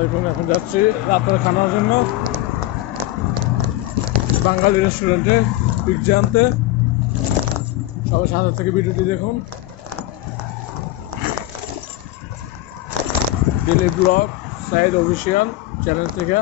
আলাইকুম। এখন যাচ্ছি রাতের খানার জন্য বাঙালি রেস্টুরেন্টে পিৎজা আনতে। সবাই সাথে থেকে ভিডিওটি দেখুন। Daily blog Saeed official channel থেকে।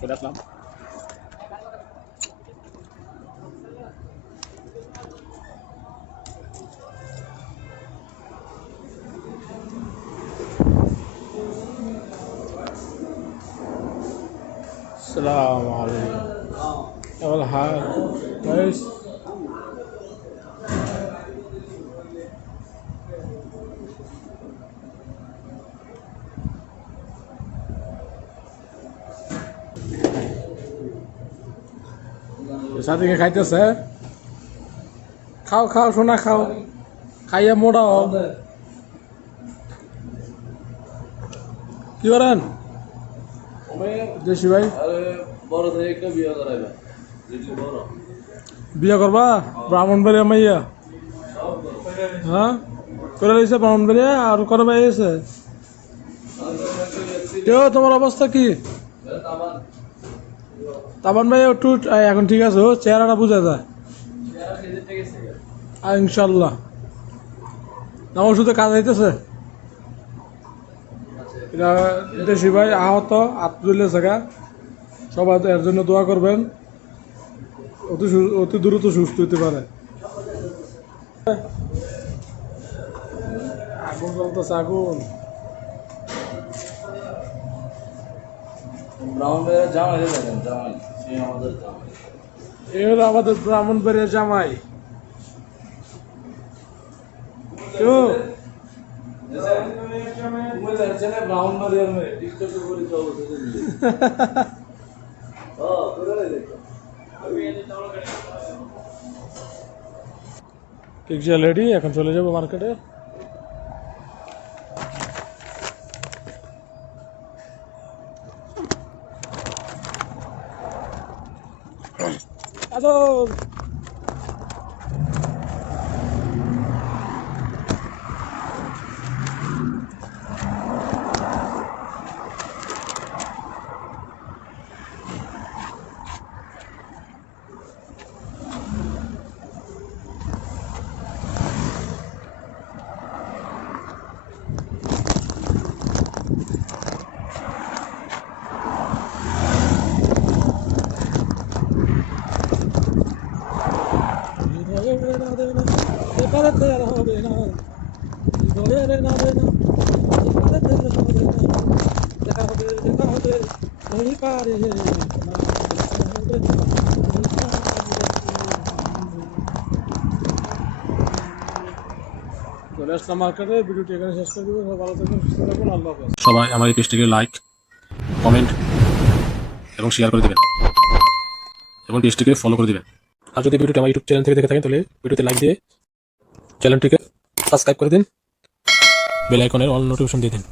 চলে আসলাম। السلام عليكم. أول حال كويس. সাথে খাইতেছে, খাও খাও সোনা খাও, খাইয়া মোড়া হও। কি করেন দেশি ভাই? বিয়া করবা ব্রাহ্মণবাড়িয়া মাইয়া? হ্যাঁ করে রয়েছে ব্রাহ্মণবাড়িয়া। আর করে ভাই এসে কেউ? তোমার অবস্থা কি? তাবান ভাই একটু এখন ঠিক আছে? ও চেহারাটা বোঝা যায় ইনশাল্লাহ। আমার শুধু কাজ হইতেছে। এটা দেশি ভাই আহত, আত্মজলীয় জায়গা। সবাই এর জন্য দোয়া করবেন, অতি দ্রুত সুস্থ হইতে পারে। আগুন জ্বলতেছে, আগুন। এই হলো আমাদের ব্রাহ্মণবাড়িয়া জামাই। পিৎজা রেডি, এখন চলে যাবো মার্কেটে। সবাই আমার এই পেজটিকে লাইক, কমেন্ট এবং শেয়ার করে দেবেন এবং পেজটিকে ফলো করে দেবেন। আর যদি ভিডিওটি আমার ইউটিউব চ্যানেল থেকে দেখে থাকেন তাহলে ভিডিওতে লাইক দিয়ে চ্যানেলটিকে সাবস্ক্রাইব করে দিন, বেল আইকনের অল নোটিফিকেশন দিয়ে দিন।